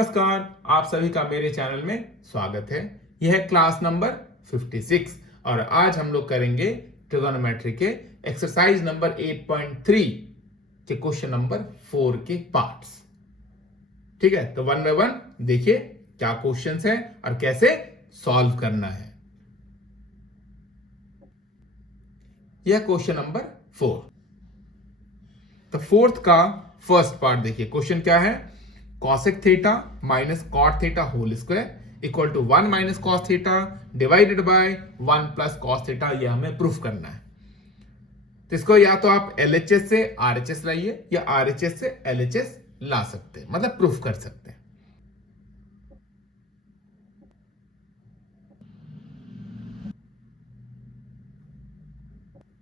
नमस्कार, आप सभी का मेरे चैनल में स्वागत है। यह है क्लास नंबर 56 और आज हम लोग करेंगे ट्रिगोनोमेट्री के एक्सरसाइज नंबर 8.3 के क्वेश्चन नंबर 4 के पार्ट्स। ठीक है, तो वन बाय वन देखिए क्या क्वेश्चंस है और कैसे सॉल्व करना है। यह क्वेश्चन नंबर 4। तो फोर्थ का फर्स्ट पार्ट देखिए, क्वेश्चन क्या है, cosec theta minus cot theta whole square equal to 1 minus cos theta divided by 1 plus cos theta. यह हमें प्रूफ करना है। तो इसको या तो आप एलएचएस से आरएचएस लाइए या आरएचएस से एलएचएस ला सकते हैं, मतलब प्रूफ कर सकते हैं।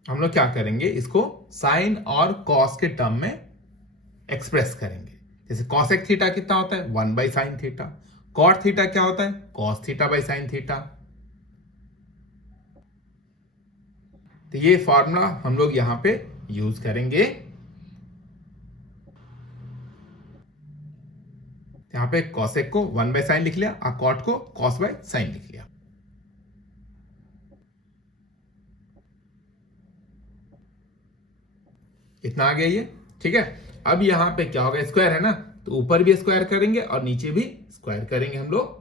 हम लोग क्या करेंगे, इसको साइन और कॉस के टर्म में एक्सप्रेस करेंगे। जैसे कॉसेक थीटा कितना होता है, 1 by sine theta. Cot theta क्या होता है, cos theta by sine theta. तो ये फॉर्मूला हम लोग यहां पे यूज करेंगे। यहां पे कॉसेक को 1 बाई साइन लिख लिया और कॉट को कॉस बाई साइन लिख लिया। इतना आ गया ये। ठीक है, अब यहां पे क्या होगा, स्क्वायर है ना, तो ऊपर भी स्क्वायर करेंगे और नीचे भी स्क्वायर करेंगे हम लोग।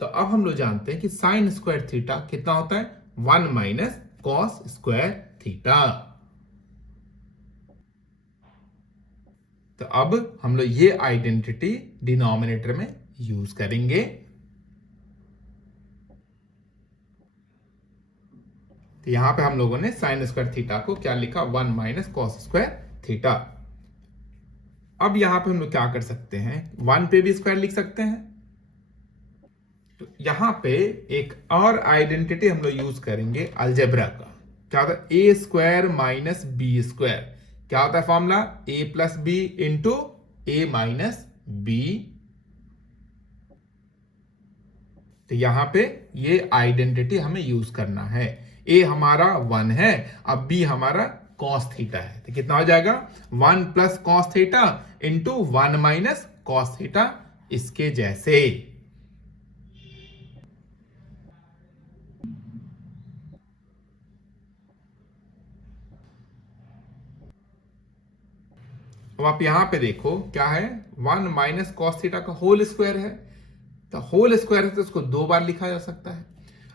तो अब हम लोग जानते हैं कि साइन स्क्वायर थीटा कितना होता है, 1 माइनस कॉस स्क्वायर थीटा। तो अब हम लोग ये आइडेंटिटी डिनोमिनेटर में यूज करेंगे। तो यहां पे हम लोगों ने साइन स्क्वायर थीटा को क्या लिखा, 1 माइनस कॉस स्क्वायर थीटा। अब यहां पे हम लोग क्या कर सकते हैं, 1 पे भी स्क्वायर लिख सकते हैं। तो यहां पे एक और आइडेंटिटी हम लोग यूज करेंगे अलजेब्रा का। क्या होता है, ए स्क्वायर माइनस बी स्क्वायर। क्या होता है फॉर्मूला, ए प्लस बी इंटू ए माइनस बी। तो यहां पे ये आइडेंटिटी हमें यूज करना है। ए हमारा 1 है, अब बी हमारा कॉस थीटा है। तो कितना हो जाएगा, 1 plus cos theta into 1 minus cos theta, इसके जैसे। अब आप यहां पे देखो क्या है, 1 माइनस कॉस थीटा का होल स्क्वायर है। तो होल स्क्वायर है तो इसको 2 बार लिखा जा सकता है।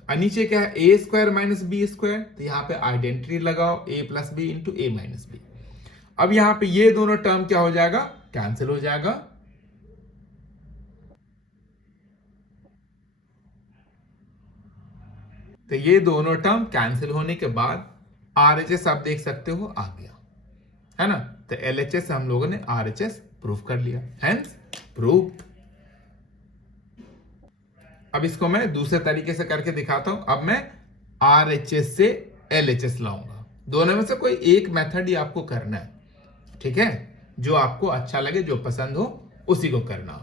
और नीचे क्या है, ए स्क्वायर माइनस बी स्क्वायर। तो यहां पे आइडेंटिटी लगाओ, ए प्लस बी इंटू ए माइनस बी। अब यहां पे ये दोनों टर्म क्या हो जाएगा, कैंसिल हो जाएगा। तो ये दोनों टर्म कैंसिल होने के बाद आरएचएस आप देख सकते हो आ गया, है ना। तो एलएचएस से हम लोगों ने आरएचएस प्रूफ कर लिया, हेंस प्रूफ। अब इसको मैं दूसरे तरीके से करके दिखाता हूं। अब मैं आरएचएस से एलएचएस लाऊंगा। दोनों में से कोई एक मेथड ही आपको करना है, ठीक है। जो आपको अच्छा लगे, जो पसंद हो, उसी को करना।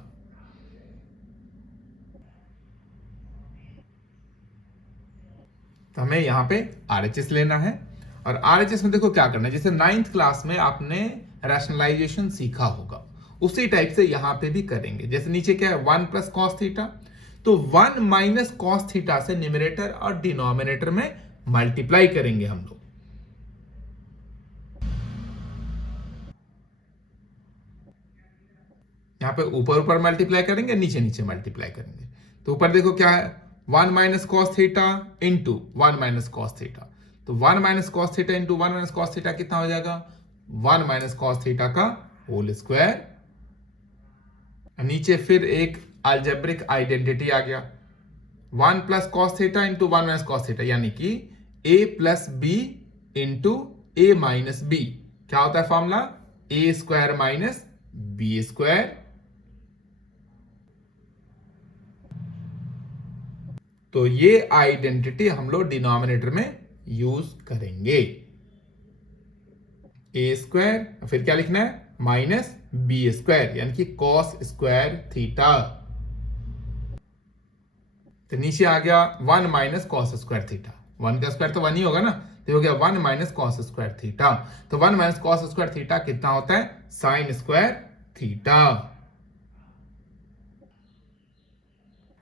तो हमें यहां पे आरएचएस लेना है और आरएचएस में देखो क्या करना है, जैसे 9th क्लास में आपने रैशनलाइजेशन सीखा होगा, उसी टाइप से यहां पे भी करेंगे। जैसे नीचे क्या है, 1 प्लस कॉस थीटा, तो 1 माइनस कॉस थीटा से न्यूमरेटर और डिनोमिनेटर में मल्टीप्लाई करेंगे हम लोग। यहां पे ऊपर ऊपर मल्टीप्लाई करेंगे, नीचे नीचे मल्टीप्लाई करेंगे। तो ऊपर देखो क्या है, 1 minus cos theta into 1 minus cos theta. तो 1 minus cos theta into 1 minus cos theta कितना हो जाएगा, 1 माइनस कॉस थीटा का होल स्क्वायर। नीचे फिर एक अलजेब्रिक आइडेंटिटी आ गया, 1 plus cos theta into 1 minus cos theta, यानी कि ए प्लस बी इंटू ए माइनस बी। क्या होता है फॉर्मूला, ए स्क्वायर माइनस बी स्क्वायर। तो ये आइडेंटिटी हम लोग डिनोमिनेटर में यूज करेंगे। ए स्क्वायर फिर क्या लिखना है, माइनस बी स्क्वायर, यानी कि कॉस स्क्वायर थीटा। तो नीचे आ गया 1 माइनस कॉस स्क्वायर थीटा। 1 का स्क्वायर तो 1 ही होगा ना, तो हो गया 1 माइनस कॉस स्क्वायर थीटा। तो 1 माइनस कॉस स्क्वायर थीटा कितना होता है? Sign square theta.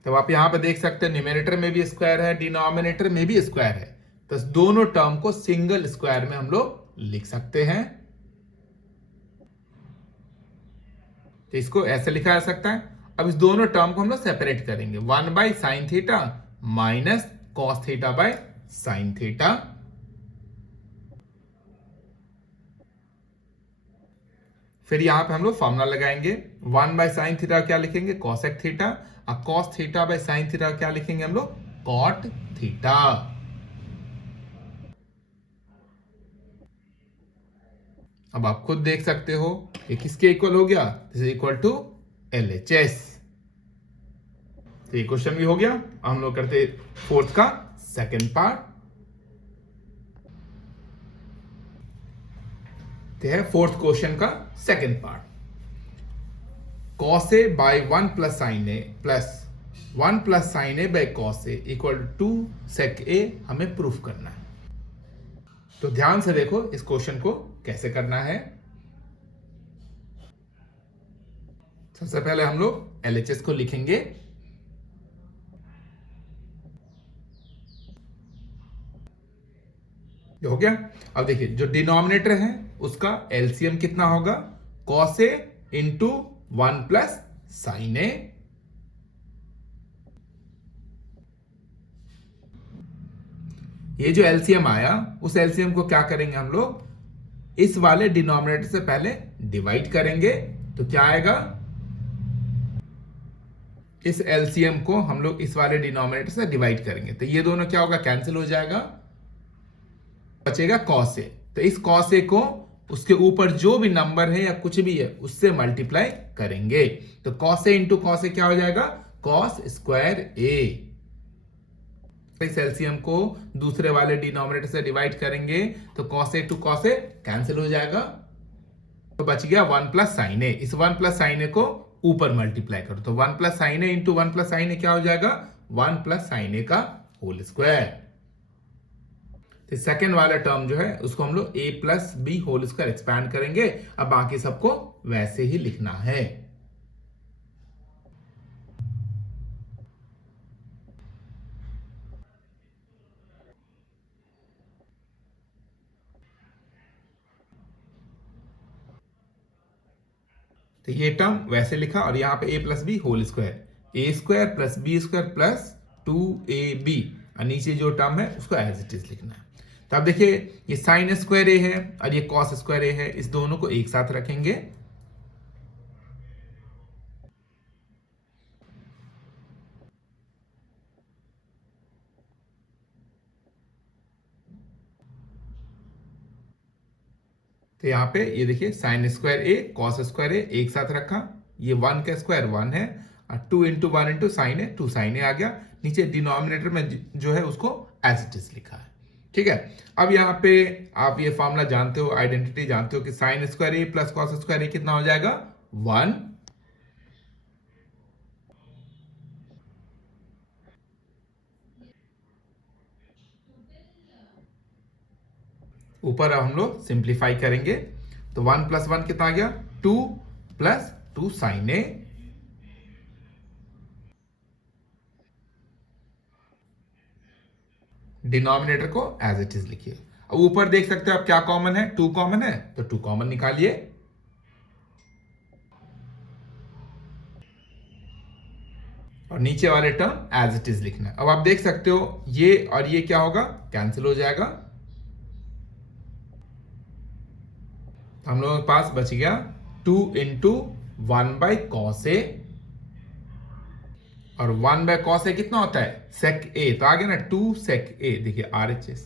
तो आप यहां पे देख सकते हैं न्यूमरेटर में भी स्क्वायर है, डिनोमिनेटर में भी स्क्वायर है, तो दोनों टर्म को सिंगल स्क्वायर में हम लोग लिख सकते हैं। तो इसको ऐसे लिखा जा सकता है। अब इस दोनों टर्म को हम लोग सेपरेट करेंगे, 1 by sine theta minus cos theta by sine theta. फिर यहां पे हम लोग फॉर्मूला लगाएंगे, 1 बाई साइन थीटा क्या लिखेंगे? Cosec theta. और cos theta by sine theta क्या लिखेंगे हम लोग? Cot theta. अब आप खुद देख सकते हो ये किसके इक्वल हो गया? This is equal to LHS। तो ये क्वेश्चन भी हो गया। हम लोग करते फोर्थ का सेकंड पार्ट। तो है फोर्थ क्वेश्चन का second part. Cos A by 1 plus sine A plus 1 plus sine A by cos A equal to sec A हमें प्रूफ करना है। तो ध्यान से देखो इस क्वेश्चन को कैसे करना है। सबसे पहले हम लोग LHS को लिखेंगे। हो गया। अब देखिए जो डिनोमिनेटर है उसका LCM कितना होगा? Cos A into 1 plus sine ए। ये जो LCM आया उस LCM को क्या करेंगे हम लोग? इस वाले डिनोमिनेटर से पहले डिवाइड करेंगे। तो क्या आएगा? इस LCM को हम लोग इस वाले डिनोमिनेटर से डिवाइड करेंगे तो ये दोनों क्या होगा? कैंसिल हो जाएगा, बचेगा कॉस ए। तो इस कॉस ए को उसके ऊपर जो भी नंबर है या कुछ भी है उससे मल्टीप्लाई करेंगे। तो cos A into cos A क्या हो जाएगा? कॉस स्क्वायर ए। इस LCM को दूसरे वाले डिनोमिनेटर से डिवाइड करेंगे तो cos A to cos A cancel हो जाएगा, तो बच गया 1 प्लस साइन ए। इस 1 प्लस साइन ए को ऊपर मल्टीप्लाई करो तो 1 plus sine A into 1 plus sine A क्या हो जाएगा? 1 प्लस साइन ए का होल स्क्वायर। तो सेकेंड वाला टर्म जो है उसको हम लोग a plus B whole square expand करेंगे। अब बाकी सबको वैसे ही लिखना है। तो ये टर्म वैसे लिखा और यहां पे a plus B whole square, A square plus B square plus 2ab, और नीचे जो टर्म है उसको एज इट इज लिखना है। तो अब देखिए ये साइन स्क्वायर ए है और ये कॉस स्क्वायर ए है, इस दोनों को एक साथ रखेंगे। तो यहाँ पे ये देखिए साइन स्क्वायर ए कॉस स्क्वायर ए एक साथ रखा, ये 1 का स्क्वायर 1 है और 2 इंटू 1 इंटू साइन ए 2 साइन ए आ गया। नीचे डिनोमिनेटर में जो है उसको एज इट इज लिखा है। ठीक है। अब यहाँ पे आप ये फॉर्मूला जानते हो, आइडेंटिटी जानते हो कि साइन स्क्वायर ए प्लस कॉस स्क्वायर ए कितना हो जाएगा? 1। ऊपर अब हम लोग सिंप्लीफाई करेंगे तो 1 प्लस 1 कितना आ गया? 2 प्लस 2 साइन ए। डिनोमिनेटर को एज इट इज लिखिए। अब ऊपर देख सकते हो आप क्या कॉमन है? 2 कॉमन है तो 2 कॉमन निकालिए। और नीचे वाले टर्म एज इट इज लिखना है। अब आप देख सकते हो ये और ये क्या होगा? कैंसिल हो जाएगा। हम लोगों के पास बच गया 2 इंटू 1 बाई कॉस ए, और 1 बाय कॉस ए कितना होता है? सेक ए। तो आ गया ना 2 सेक ए। देखिए RHS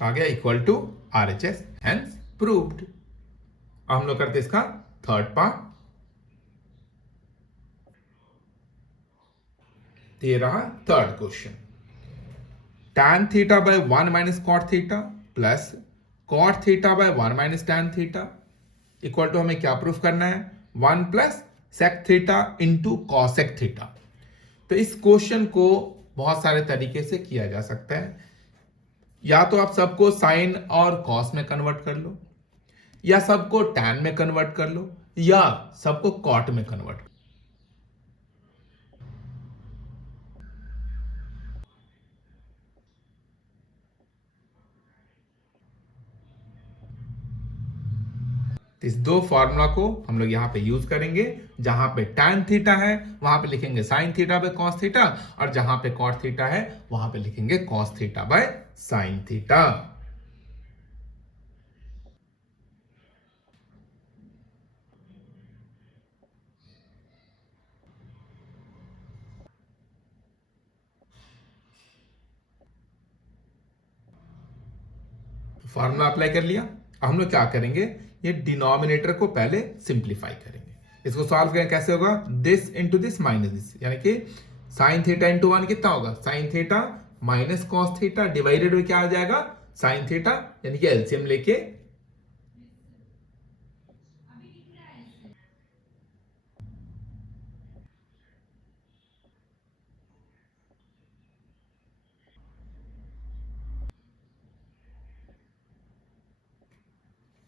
आ गया equal to RHS, hence proved. अब हम लोग करते इसका थर्ड पार्ट। ये रहा third question. tan theta by 1 minus cot theta plus cot theta by 1 minus tan theta equal to हमें क्या प्रूफ करना है? 1 plus sec theta into cosec theta. तो इस क्वेश्चन को बहुत सारे तरीके से किया जा सकता है। या तो आप सबको साइन और कॉस में कन्वर्ट कर लो, या सबको टैन में कन्वर्ट कर लो, या सबको कॉट में कन्वर्ट। इस दो फॉर्मूला को हम लोग यहां पे यूज करेंगे। जहां पे टैन थीटा है वहां पे लिखेंगे sine theta by cos theta, और जहां पे कॉट थीटा है वहां पे लिखेंगे cos theta by sine theta. Formula apply कर लिया। अब हम लोग क्या करेंगे, ये डिनोमिनेटर को पहले सिंप्लीफाई करेंगे। इसको सॉल्व करें, कैसे होगा, this into this minus this, यानी कि साइन थीटा इंटू 1 कितना होगा, sine theta minus cos theta, divided में क्या आ जाएगा, साइन थीटा, यानी कि एलसीएम लेके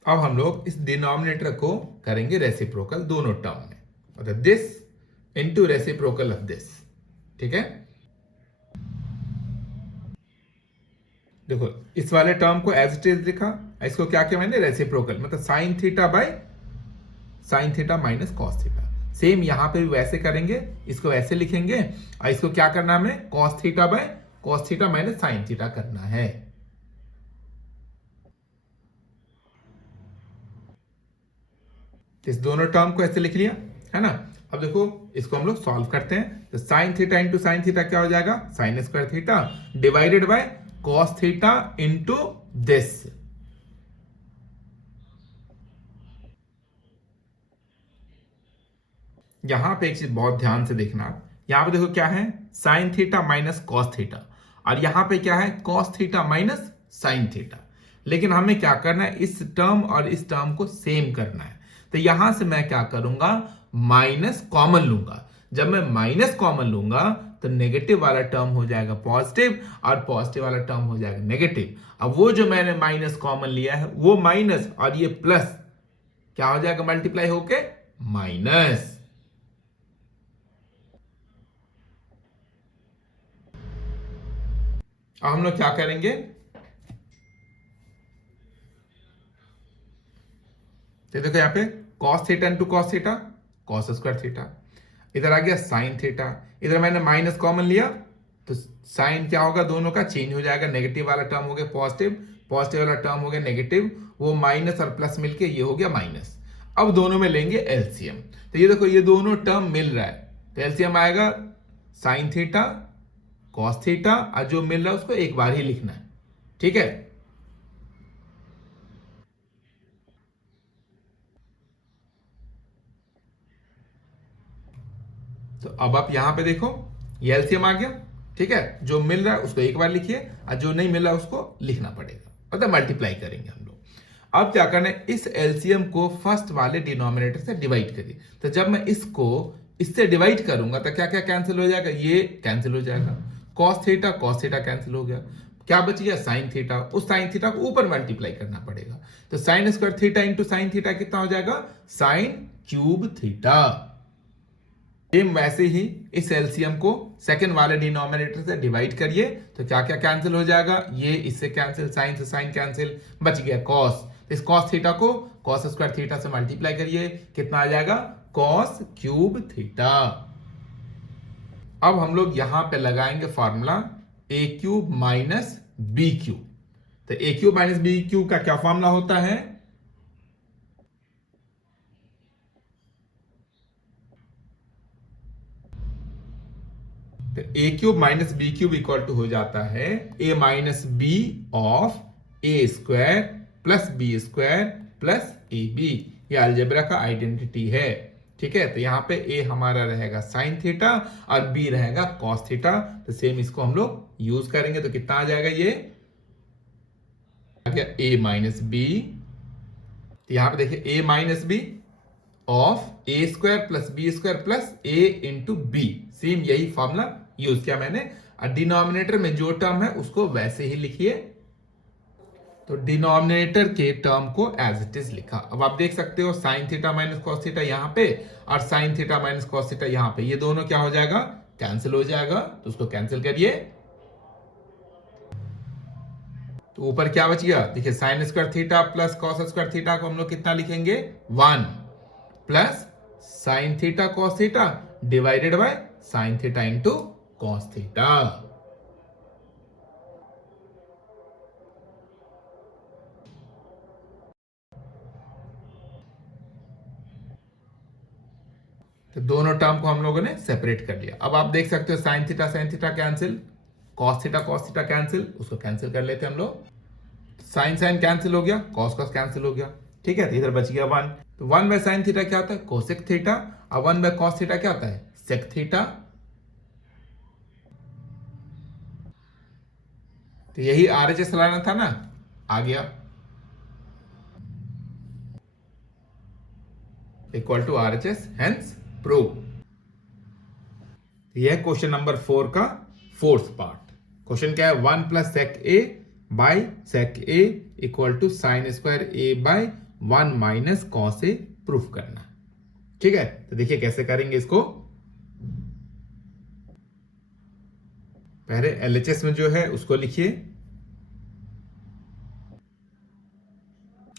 अब हम लोग इस डिनोमिनेटर को करेंगे रेसिप्रोकल दोनों टर्म में, मतलब this into reciprocal of this. ठीक है, देखो इस वाले टर्म को एज इट इज लिखा, इसको क्या किया मैंने, रेसिप्रोकल, मतलब sine theta by sine theta minus cos theta. Same यहां पे भी वैसे करेंगे, इसको ऐसे लिखेंगे, और इसको क्या करना है, हमें cos theta by cos theta minus sine theta करना है। इस दोनों टर्म को ऐसे लिख लिया है ना। अब देखो इसको हम लोग सॉल्व करते हैं। तो sine theta into sine theta क्या हो जाएगा, sign square theta divided by cos theta into this. यहां पे एक चीज बहुत ध्यान से देखना, यहां पे देखो क्या है, sine theta minus cos theta, और यहां पे क्या है, cos theta minus sine theta. लेकिन हमें क्या करना है, इस टर्म और इस टर्म को सेम करना है। तो यहां से मैं क्या करूंगा, माइनस कॉमन लूंगा। जब मैं माइनस कॉमन लूंगा तो नेगेटिव वाला टर्म हो जाएगा पॉजिटिव, और पॉजिटिव वाला टर्म हो जाएगा नेगेटिव। अब वो जो मैंने माइनस कॉमन लिया है वो माइनस, और ये प्लस क्या हो जाएगा, मल्टीप्लाई होके माइनस। अब हम लोग क्या करेंगे, तो देखो यहाँ पे cos theta into cos theta, cos square theta, इधर आ गया साइन थीटा, इधर मैंने माइनस कॉमन लिया तो साइन क्या होगा, दोनों का चेंज हो जाएगा, नेगेटिव वाला टर्म हो गया पॉजिटिव, पॉजिटिव वाला टर्म हो गया नेगेटिव, वो माइनस और प्लस मिलके ये हो गया माइनस। अब दोनों में लेंगे एलसीएम, तो ये देखो ये दोनों टर्म मिल रहा है, तो एलसीएम आएगा साइन थीटा कॉस थीटा, और जो मिल रहा है उसको एक बार ही लिखना है। ठीक है, तो अब आप यहां पे देखो ये एलसीएम आ गया। ठीक है, जो मिल रहा है उसको एक बार लिखिए, और जो नहीं मिल रहा है उसको लिखना पड़ेगा, मतलब मल्टीप्लाई करेंगे हम लोग। अब क्या करना है, इस एलसीएम को फर्स्ट वाले डिनोमिनेटर से डिवाइड करिए। तो जब मैं इसको इससे डिवाइड करूंगा तो क्या क्या कैंसिल हो जाएगा, ये कैंसिल हो जाएगा, कॉस थीटा कैंसिल हो गया, क्या बच गया, साइन थीटा। उस साइन थीटा को ऊपर मल्टीप्लाई करना पड़ेगा, तो sign square theta into sine theta कितना हो जाएगा, साइन क्यूब थीटा। सेम वैसे ही इस एलसीएम को सेकंड वाले डिनोमिनेटर से डिवाइड करिए, तो क्या क्या कैंसिल हो जाएगा, ये इससे कैंसिल, साइन से साइन कैंसिल, बच गया कॉस। इस कॉस थीटा को कॉस स्क्वायर थीटा से मल्टीप्लाई करिए, कितना आ जाएगा, कॉस क्यूब थीटा। अब हम लोग यहां पे लगाएंगे formula A cube minus B cube. तो A cube minus B cube का क्या फॉर्मूला होता है, तो A cube minus B cube equal to हो जाता है A minus B of A square plus B square plus A B. ये अलजेब्रा का आइडेंटिटी है। ठीक है, तो यहां पे ए हमारा रहेगा साइन थीटा और बी रहेगा कॉस थीटा, तो सेम इसको हम लोग यूज करेंगे। तो कितना आ जाएगा, ये आ गया ए माइनस बी, यहां पे देखिए A minus B of A square plus B square plus A into B. Same यही फॉर्मूला यूज किया मैंने। डिनोमिनेटर में जो टर्म है उसको वैसे ही लिखिए। तो डिनोमिनेटर के टर्म को एज इट इज लिखा। अब आप देख सकते हो sine theta minus cos theta यहां पे और sine theta minus cos theta यहां पे, ये दोनों क्या हो जाएगा, कैंसिल हो जाएगा। तो उसको कैंसिल करिए। तो ऊपर क्या बच गया, देखिए sign square theta plus cos square theta को हम लोग कितना लिखेंगे, 1 plus sine theta cos theta divided by sine theta into cos theta. तो दोनों टर्म को हम लोगों ने सेपरेट कर लिया। अब आप देख सकते हो sine theta cancel, cos theta cancel, उसको कैंसिल कर लेते हैं हम लोग। साइन साइन कैंसिल हो गया, कॉस कॉस कैंसिल हो गया, ठीक है। इधर बच गया 1। तो 1 बाय साइन थीटा क्या होता है, कोसेक थीटा, और 1 बाय कॉस थीटा क्या होता है, सेक थीटा। तो यही आरएचएस लाना था ना, आ गया, equal to RHS, hence prove. यह क्वेश्चन नंबर 4 का फोर्थ पार्ट। क्वेश्चन क्या है, 1 plus sec A by sec A equal to sine square A by 1 minus cos A proof करना। ठीक है, तो देखिए कैसे करेंगे इसको। पहले एलएचएस में जो है उसको लिखिए।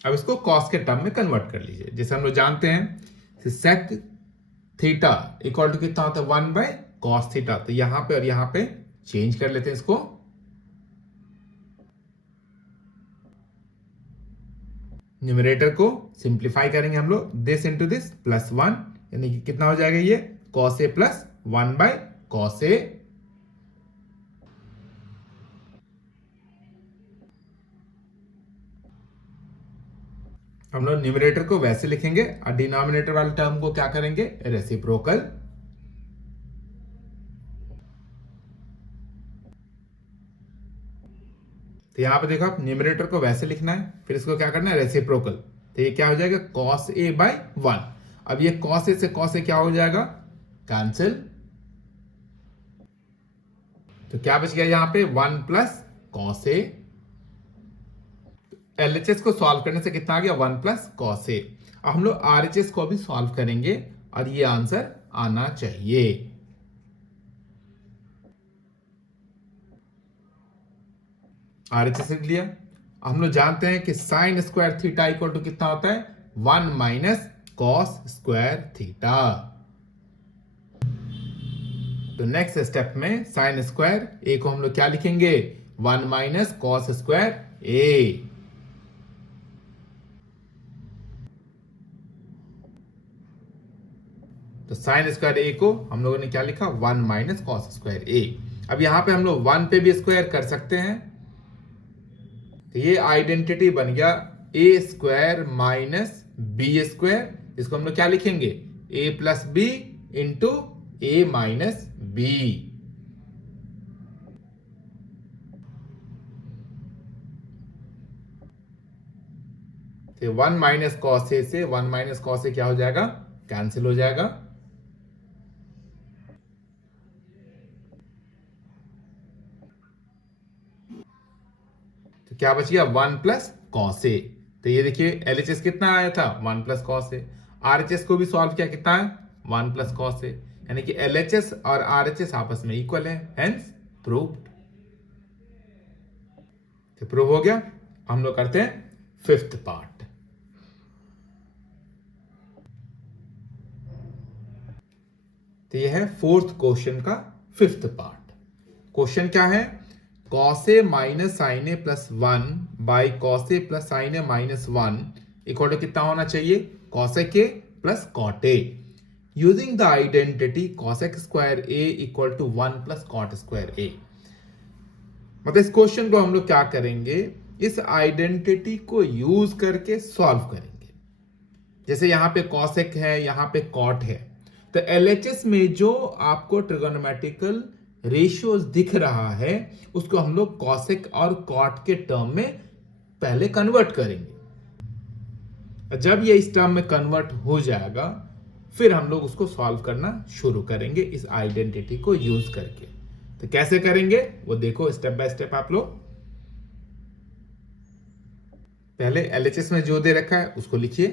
अब इसको कॉस के टर्म में कन्वर्ट कर लीजिए। जैसे हम लोग जानते हैं सेक थीटा इक्वल टू कितना होता है, 1 बाय कॉस थीटा। तो यहां पे और यहां पे चेंज कर लेते हैं इसको। न्यूमरेटर को सिंप्लीफाई करेंगे हम लोग, दिस इंटू दिस प्लस 1, यानी कि कितना हो जाएगा ये, cos A plus 1 by cos A. हम लोग न्यूमरेटर को वैसे लिखेंगे और डिनोमिनेटर वाले टर्म को क्या करेंगे, रेसिप्रोकल। तो यहां पे देखो आप, न्यूमरेटर को वैसे लिखना है, फिर इसको क्या करना है, रेसिप्रोकल। तो ये क्या हो जाएगा, कॉस ए बाय 1। अब ये कॉस ए से कॉस ए क्या हो जाएगा, कैंसिल। तो क्या बच गया यहां पे, 1 प्लस कॉस ए। एलएचएस को सॉल्व करने से कितना आ गया, 1 प्लस कॉस ए। अब हम लोग आरएचएस को भी सॉल्व करेंगे और ये आंसर आना चाहिए। आरएचएस लिख लिया। हम लोग जानते हैं कि sine square theta equal to कितना होता है, 1 माइनस कॉस स्क्वायर थीटा। तो नेक्स्ट स्टेप में साइन स्क्वायर ए को हम लोग क्या लिखेंगे, 1 माइनस कॉस स्क्वायर ए। तो साइन स्क्वायर ए को हम लोगों ने क्या लिखा, 1 माइनस कॉस स्क्वायर ए। अब यहां पे हम लोग 1 पे भी स्क्वायर कर सकते हैं। तो ये आइडेंटिटी बन गया ए स्क्वायर माइनस बी स्क्वायर। इसको हम लोग क्या लिखेंगे, ए प्लस बी इंटू ए माइनस बी। तो 1 माइनस कॉस ए से 1 माइनस कॉस ए क्या हो जाएगा, कैंसिल हो जाएगा। तो क्या बच गया, 1 प्लस कॉस ए। तो ये देखिए एलएचएस कितना आया था, 1 प्लस कॉस ए। आरएचएस को भी सॉल्व किया, कितना है, 1 प्लस कॉस ए। यानी कि एलएचएस और आरएचएस आपस में इक्वल है, हेंस प्रूव्ड। तो प्रूव हो गया। हम लोग करते हैं फिफ्थ पार्ट। तो यह है फोर्थ क्वेश्चन का फिफ्थ पार्ट। क्वेश्चन क्या है, cos A minus sine A plus 1 by cos A plus sine A minus 1 equal to कितना होना चाहिए, cosec A plus cot A, using the identity cosec square A equal to 1 plus cot square A. मतलब इस question को हम लोग क्या करेंगे, इस आइडेंटिटी को यूज करके सॉल्व करेंगे। जैसे यहां पे कॉसेक है, यहां पे कॉट है, तो एलएचएस में जो आपको ट्रिगोनोमेट्रिकल रेशियोज दिख रहा है उसको हम लोग कॉसेक और कॉट के टर्म में पहले कन्वर्ट करेंगे, जब ये इस टर्म में कन्वर्ट हो जाएगा फिर हम लोग उसको सॉल्व करना शुरू करेंगे इस आइडेंटिटी को यूज करके। तो कैसे करेंगे वो देखो स्टेप बाय स्टेप आप लोग। पहले एलएचएस में जो दे रखा है उसको लिखिए।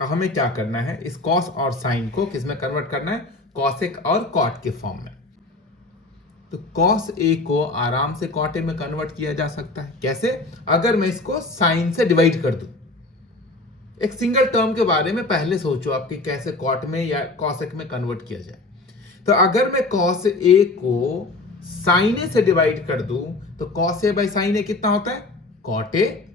अब हमें क्या करना है, इस कॉस और साइन को किस में कन्वर्ट करना है, कॉसेक और कॉट के फॉर्म में। तो कॉस ए को आराम से कॉट ए में कन्वर्ट किया जा सकता है। कैसे? अगर मैं इसको साइन से डिवाइड कर दूं। एक सिंगल टर्म के बारे में पहले सोचो आपकी कैसे कॉट में या कॉसेक में कन्वर्ट किया जाए। तो अगर मैं कॉस ए को साइन ए से डिवाइड कर दूं तो cos A by sine A कितना होता है, कॉट ए।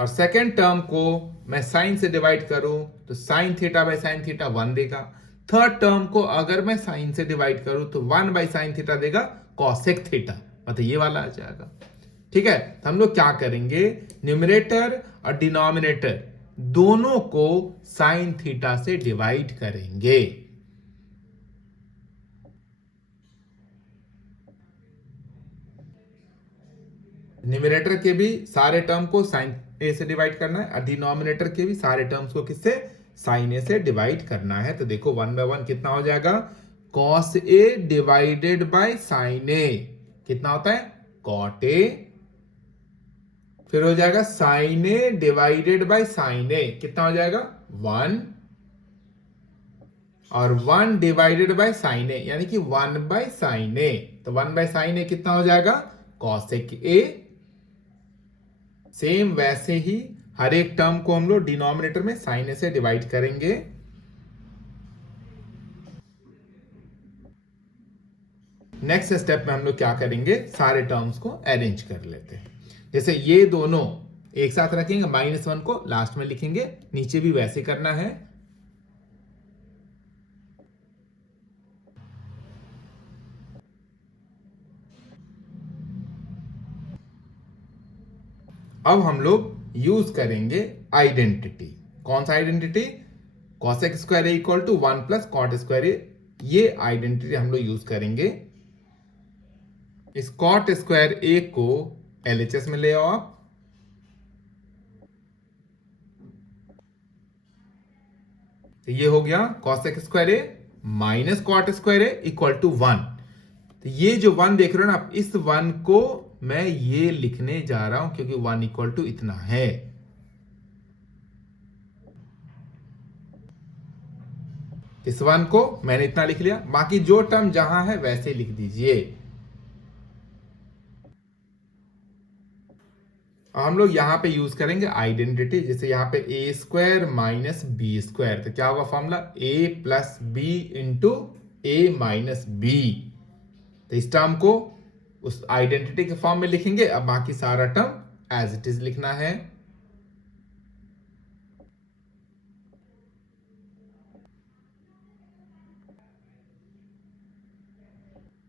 और सेकेंड टर्म को मैं साइन से डिवाइड करूं तो sine theta by sine theta 1 देगा। थर्ड टर्म को अगर मैं साइन से डिवाइड करूं तो 1 बाई साइन थीटा देगा कॉसेक थीटा, मतलब ये वाला आ जाएगा। ठीक है, तो हम लोग क्या करेंगे, न्यूमरेटर और डिनोमिनेटर दोनों को साइन थीटा से डिवाइड करेंगे। न्यूमरेटर के भी सारे टर्म को साइन ए से डिवाइड करना है और डिनोमिनेटर के भी सारे टर्म्स को किससे, साइन ए से डिवाइड करना है। तो देखो 1 बाय 1 कितना हो जाएगा, cos A divided by sine A कितना होता है, कॉट ए। फिर हो जाएगा sine A divided by sine A कितना हो जाएगा 1, और 1 डिवाइडेड बाय साइन ए यानी कि 1 बाय साइन ए। तो 1 बाय साइन ए कितना हो जाएगा, कॉसेक ए। सेम वैसे ही हर एक टर्म को हम लोग डिनोमिनेटर में साइन ए से डिवाइड करेंगे। नेक्स्ट स्टेप में हम लोग क्या करेंगे, सारे टर्म्स को अरेंज कर लेते हैं। जैसे ये दोनों एक साथ रखेंगे, -1 को लास्ट में लिखेंगे, नीचे भी वैसे करना है। अब हम लोग यूज करेंगे आइडेंटिटी। कौन सा identity, cosec square A equal to 1 plus cot square A. ये आइडेंटिटी हम लोग यूज करेंगे। इस कॉट स्क्वायर ए को एलएचएस में ले आओ आप। तो ये हो गया cosec square A minus cot square A equal to 1। तो ये जो 1 देख रहे हो ना आप, इस 1 को मैं ये लिखने जा रहा हूं क्योंकि 1 इक्वल टू इतना है। इस 1 को मैंने इतना लिख लिया, बाकी जो टर्म जहां है वैसे लिख दीजिए। हम लोग यहां पे यूज करेंगे आइडेंटिटी। जैसे यहां पे ए स्क्वायर माइनस बी स्क्वायर, तो क्या होगा फॉर्मूला, ए प्लस बी इंटू ए माइनस बी। तो इस टर्म को उस आइडेंटिटी के फॉर्म में लिखेंगे। अब बाकी सारा टर्म एज इट इज लिखना है।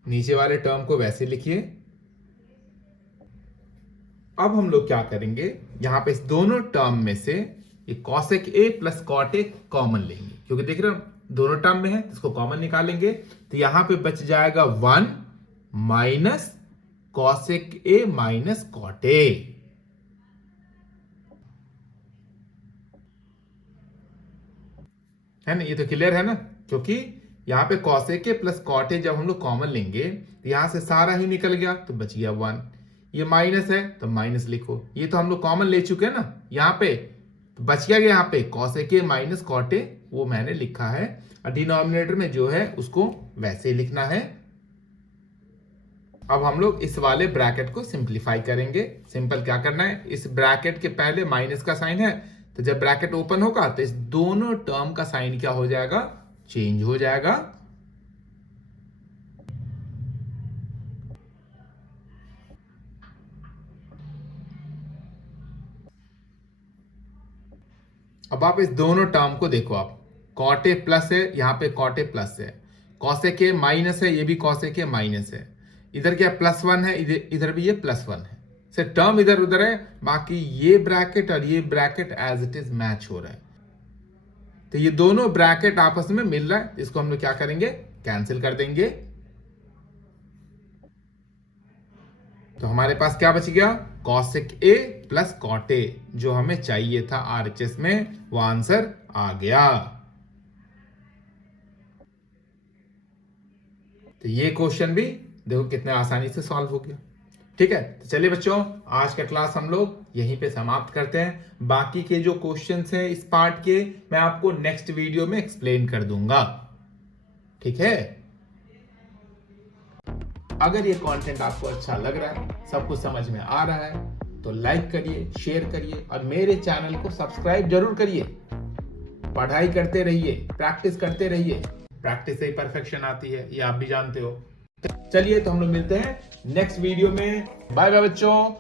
नीचे वाले टर्म को वैसे लिखिए। अब हम लोग क्या करेंगे, यहां पे इस दोनों टर्म में से ये cosec A plus cot A common लेंगे, क्योंकि देख रहे हो दोनों टर्म में है, इसको कॉमन निकालेंगे। तो यहां पे बच जाएगा 1 minus cosec A minus cot A. है ना, ये तो क्लियर है ना, क्योंकि यहां पे cosec A plus cot A जब हम लोग कॉमन लेंगे तो यहां से सारा ही निकल गया, तो बच गया 1। ये माइनस है तो माइनस लिखो, ये तो हम लोग कॉमन ले चुके हैं ना यहां पे, तो बच गया यहाँ पे cosec A minus cot A, वो मैंने लिखा है। और डिनोमिनेटर में जो है उसको वैसे ही लिखना है। अब हम लोग इस वाले ब्रैकेट को सिंप्लीफाई करेंगे। सिंपल क्या करना है, इस ब्रैकेट के पहले माइनस का साइन है, तो जब ब्रैकेट ओपन होगा तो इस दोनों टर्म का साइन क्या हो जाएगा, चेंज हो जाएगा। अब आप इस दोनों टर्म को देखो, आप कॉट ए प्लस है, यहां पे कॉट ए प्लस है, कॉसेक ए माइनस है, ये भी कॉसेक ए माइनस है, इधर क्या +1 है, इधर भी ये +1 है। सिर्फ टर्म इधर उधर है, बाकी ये ब्रैकेट और ये bracket as it is match हो रहा है। तो ये दोनों ब्रैकेट आपस में मिल रहा है, इसको हम लोग क्या करेंगे, कैंसिल कर देंगे। तो हमारे पास क्या बच गया, cosec A plus cot A, जो हमें चाहिए था आरएचएस में, वो आंसर आ गया। तो ये क्वेश्चन भी देखो कितने आसानी से सॉल्व हो गया। ठीक है, तो चलिए बच्चों, आज का क्लास हम लोग यहीं पे समाप्त करते हैं। बाकी के जो क्वेश्चंस हैं इस पार्ट के, मैं आपको नेक्स्ट वीडियो में एक्सप्लेन कर दूंगा। ठीक है, अगर ये कंटेंट आपको अच्छा लग रहा है, सब कुछ समझ में आ रहा है, तो लाइक करिए, शेयर करिए और मेरे चैनल को सब्सक्राइब जरूर करिए। पढ़ाई करते रहिए, प्रैक्टिस करते रहिए, प्रैक्टिस से ही परफेक्शन आती है, ये आप भी जानते हो। चलिए, तो हम लोग मिलते हैं नेक्स्ट वीडियो में। बाय बाय बच्चों।